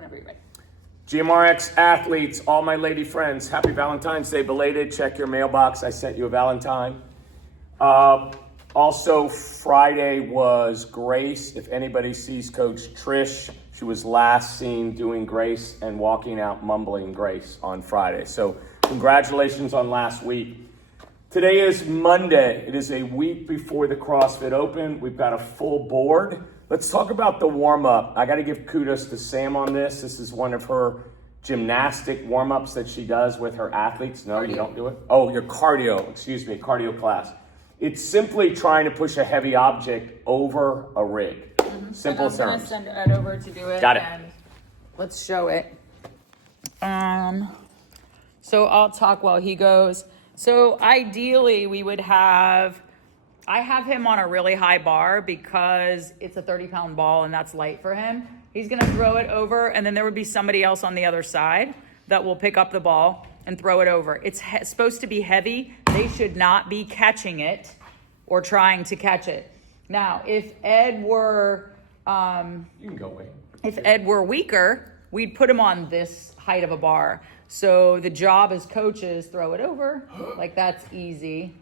whenever you're ready. GMRX athletes, all my lady friends, happy Valentine's Day belated. Check your mailbox. I sent you a Valentine. Also, Friday was Grace. If anybody sees Coach Trish, she was last seen doing Grace and walking out mumbling Grace on Friday. So congratulations on last week. Today is Monday. It is a week before the CrossFit Open. We've got a full board. Let's talk about the warm-up. I got to give kudos to Sam on this. This is one of her gymnastic warm-ups that she does with her athletes. No, you don't do it? Oh, your cardio class. It's simply trying to push a heavy object over a rig. Simple terms. I'm going to send Ed over to do it. Got it. And let's show it. So I'll talk while he goes. So ideally we would I have him on a really high bar because it's a 30-pound ball and that's light for him. He's going to throw it over, and then there would be somebody else on the other side that will pick up the ball and throw it over. It's supposed to be heavy. They should not be catching it or trying to catch it. Now, if Ed were You can go away. if Ed were weaker, we'd put him on this height of a bar. So the job as coaches, throw it over, like that's easy.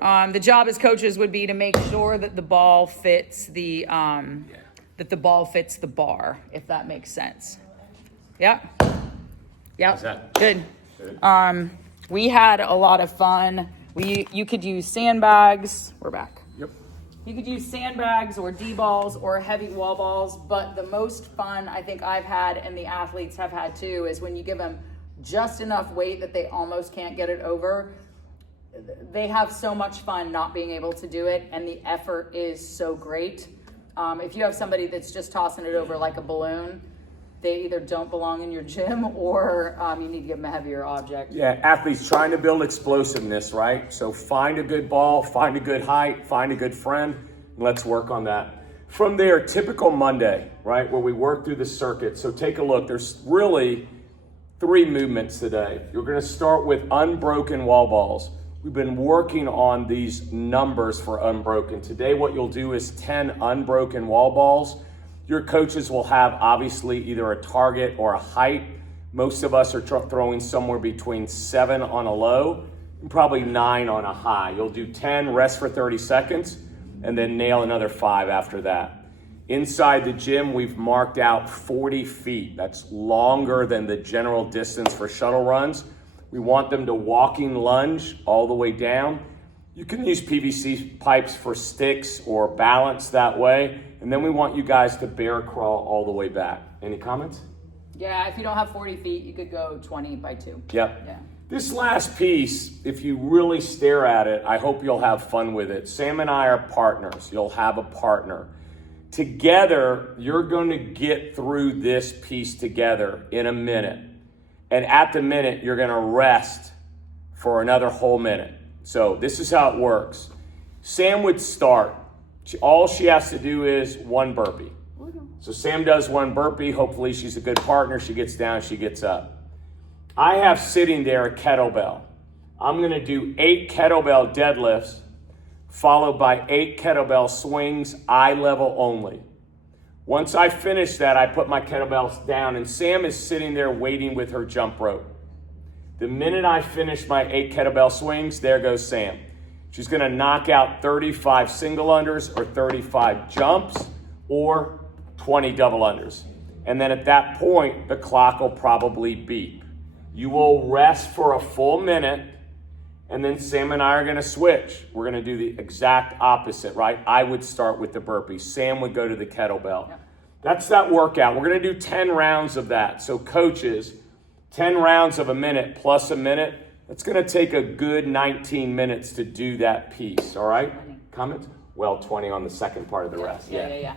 The job as coaches would be to make sure that the ball fits the bar, if that makes sense. Yeah. How's that? Good. We had a lot of fun. You could use sandbags. We're back. Yep. You could use sandbags or D-balls or heavy wall balls, but the most fun I think I've had, and the athletes have had too, is when you give them just enough weight that they almost can't get it over. They have so much fun not being able to do it, and the effort is so great. If you have somebody that's just tossing it over like a balloon, they either don't belong in your gym or you need to give them a heavier object. Yeah, athletes trying to build explosiveness, right? So find a good ball, find a good height, find a good friend, and let's work on that. From there, typical Monday, right, where we work through the circuit. So take a look. There's really 3 movements today. You're going to start with unbroken wall balls. We've been working on these numbers for unbroken. Today, what you'll do is 10 unbroken wall balls. Your coaches will have obviously either a target or a height. Most of us are throwing somewhere between 7 on a low and probably 9 on a high. You'll do 10, rest for 30 seconds, and then nail another 5 after that. Inside the gym, we've marked out 40 feet. That's longer than the general distance for shuttle runs. We want them to walking lunge all the way down. You can use PVC pipes for sticks or balance that way. And then we want you guys to bear crawl all the way back. Any comments? Yeah, if you don't have 40 feet, you could go 20 by 2. Yep. Yeah. This last piece, if you really stare at it, I hope you'll have fun with it. Sam and I are partners. You'll have a partner. Together, you're going to get through this piece together in a minute. And at the minute, you're going to rest for another whole minute. So this is how it works. Sam would start. All she has to do is 1 burpee. So Sam does 1 burpee. Hopefully she's a good partner. She gets down, she gets up. I have sitting there a kettlebell. I'm going to do 8 kettlebell deadlifts, followed by 8 kettlebell swings, eye level only. Once I finish that, I put my kettlebells down, and Sam is sitting there waiting with her jump rope. The minute I finish my 8 kettlebell swings, there goes Sam. She's going to knock out 35 single unders or 35 jumps or 20 double unders. And then at that point, the clock will probably beep. You will rest for a full minute, and then Sam and I are going to switch. We're going to do the exact opposite, right? I would start with the burpee. Sam would go to the kettlebell. Yeah. That's that workout. We're going to do 10 rounds of that. So coaches, 10 rounds of a minute plus a minute. It's going to take a good 19 minutes to do that piece, all right? 20. Comments? Well, 20 on the second part of the rest. Yeah.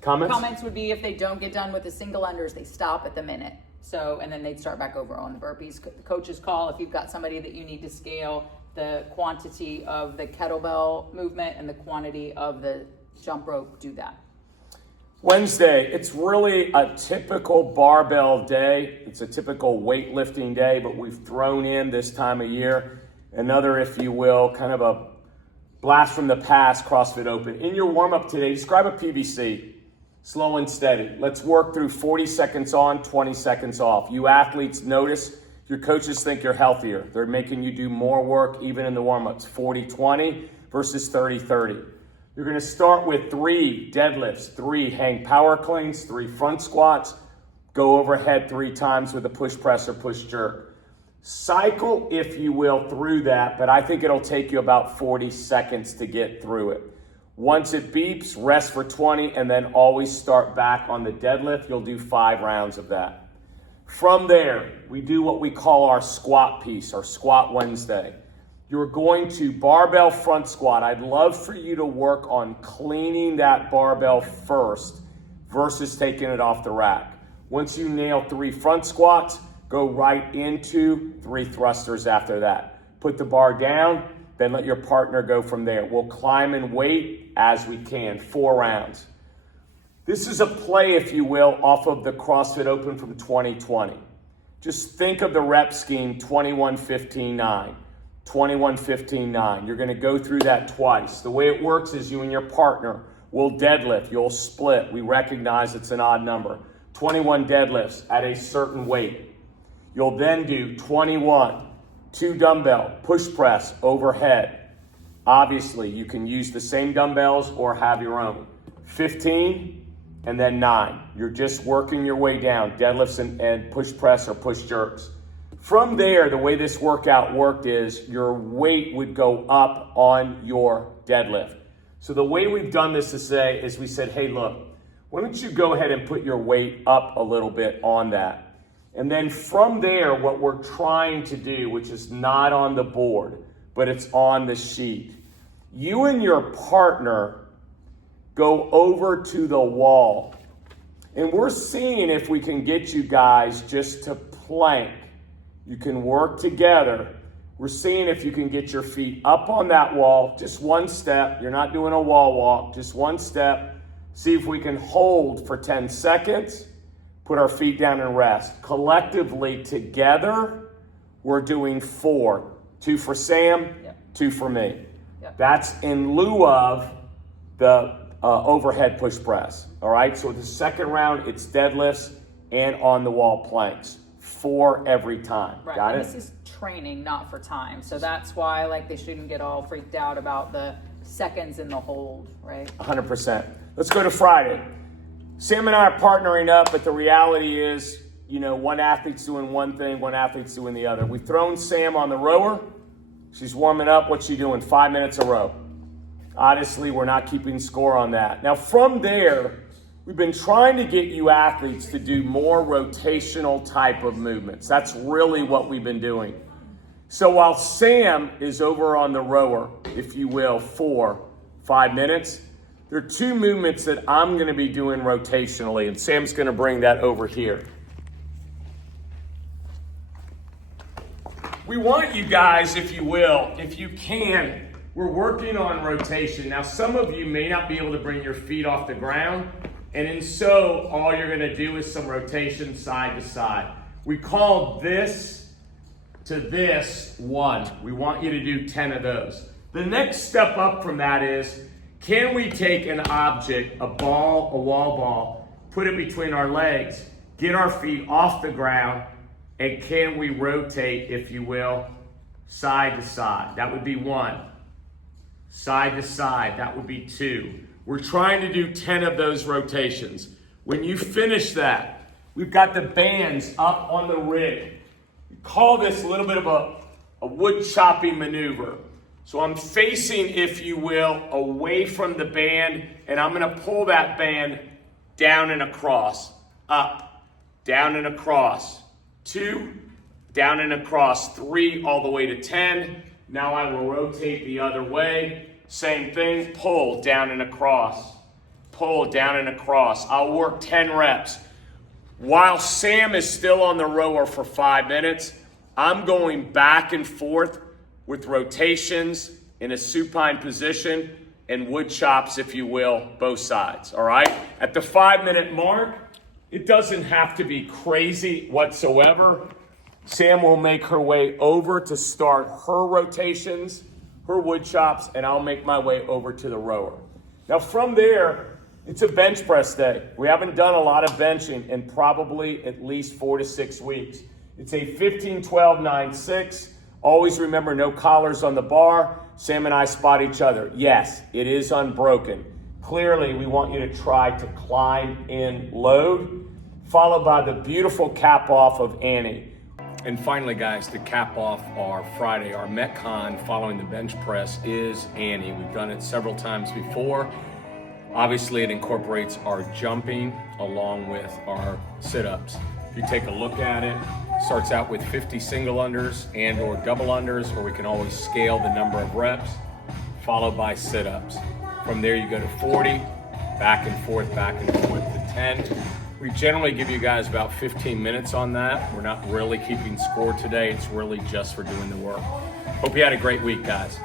Comments? Comments would be if they don't get done with the single unders, they stop at the minute. So, and then they'd start back over on the burpees. The coach's call, if you've got somebody that you need to scale the quantity of the kettlebell movement and the quantity of the jump rope, do that. Wednesday, it's really a typical barbell day. It's a typical weightlifting day, but we've thrown in this time of year another, if you will, kind of a blast from the past CrossFit Open. In your warm-up today, describe a PVC. Slow and steady. Let's work through 40 seconds on, 20 seconds off. You athletes notice your coaches think you're healthier. They're making you do more work even in the warm-ups. 40-20 versus 30-30. You're gonna start with 3 deadlifts, 3 hang power cleans, 3 front squats, go overhead 3 times with a push press or push jerk. Cycle, if you will, through that, but I think it'll take you about 40 seconds to get through it. Once it beeps, rest for 20, and then always start back on the deadlift. You'll do 5 rounds of that. From there, we do what we call our squat piece, our Squat Wednesday. You're going to barbell front squat. I'd love for you to work on cleaning that barbell first versus taking it off the rack. Once you nail 3 front squats, go right into 3 thrusters after that. Put the bar down, then let your partner go from there. We'll climb and weight as we can, 4 rounds. This is a play, if you will, off of the CrossFit Open from 2020. Just think of the rep scheme 21-15-9, 21-15-9. You're gonna go through that twice. The way it works is you and your partner will deadlift, you'll split. We recognize it's an odd number. 21 deadlifts at a certain weight. You'll then do 21, 2 dumbbell, push press, overhead. Obviously, you can use the same dumbbells or have your own. 15, and then 9. You're just working your way down, deadlifts and push press or push jerks. From there, the way this workout worked is your weight would go up on your deadlift. So the way we've done this is we said, hey, look, why don't you go ahead and put your weight up a little bit on that? And then from there, what we're trying to do, which is not on the board, but it's on the sheet, you and your partner go over to the wall. And we're seeing if we can get you guys just to plank. You can work together. We're seeing if you can get your feet up on that wall, just 1 step. You're not doing a wall walk, just 1 step. See if we can hold for 10 seconds. Put our feet down and rest. Collectively together, we're doing 4. 2 for Sam, 2 for me. That's in lieu of the overhead push press. All right, so the second round, it's deadlifts and on the wall planks. 4 every time. Right. Got And it? this is training, not for time. So that's why they shouldn't get all freaked out about the seconds in the hold, right? 100%. Let's go to Friday. Sam and I are partnering up, but the reality is, one athlete's doing one thing, one athlete's doing the other. We've thrown Sam on the rower. She's warming up. What's she doing? 5 minutes a row. Honestly, we're not keeping score on that. Now, from there, we've been trying to get you athletes to do more rotational type of movements. That's really what we've been doing. So while Sam is over on the rower, if you will, for 5 minutes, there are 2 movements that I'm going to be doing rotationally, and Sam's going to bring that over here. We want you guys, if you will, if you can, we're working on rotation. Now, some of you may not be able to bring your feet off the ground, and so all you're going to do is some rotation side to side. We call this to this 1. We want you to do 10 of those. The next step up from that is, can we take an object, a ball, a wall ball, put it between our legs, get our feet off the ground, and can we rotate, if you will, side to side? That would be 1. Side to side, that would be 2. We're trying to do 10 of those rotations. When you finish that, we've got the bands up on the rig. We call this a little bit of a wood chopping maneuver. So I'm facing, if you will, away from the band, and I'm gonna pull that band down and across, up, down and across, 2, down and across, 3, all the way to 10. Now I will rotate the other way. Same thing, pull, down and across, pull, down and across. I'll work 10 reps. While Sam is still on the rower for 5 minutes, I'm going back and forth with rotations in a supine position and wood chops, if you will, both sides, all right? At the 5-minute mark, it doesn't have to be crazy whatsoever. Sam will make her way over to start her rotations, her wood chops, and I'll make my way over to the rower. Now from there, It's a bench press day. We haven't done a lot of benching in probably at least 4 to 6 weeks. It's a 15-12-9-6. Always remember, no collars on the bar. Sam and I spot each other. Yes, it is unbroken. Clearly, we want you to try to climb in load, followed by the beautiful cap off of Annie. And finally, guys, to cap off our Friday, our Metcon following the bench press is Annie. We've done it several times before. Obviously, it incorporates our jumping along with our sit-ups. If you take a look at it, starts out with 50 single unders and or double unders, or we can always scale the number of reps, followed by sit-ups. From there, you go to 40, back and forth to 10. We generally give you guys about 15 minutes on that. We're not really keeping score today. It's really just for doing the work. Hope you had a great week, guys.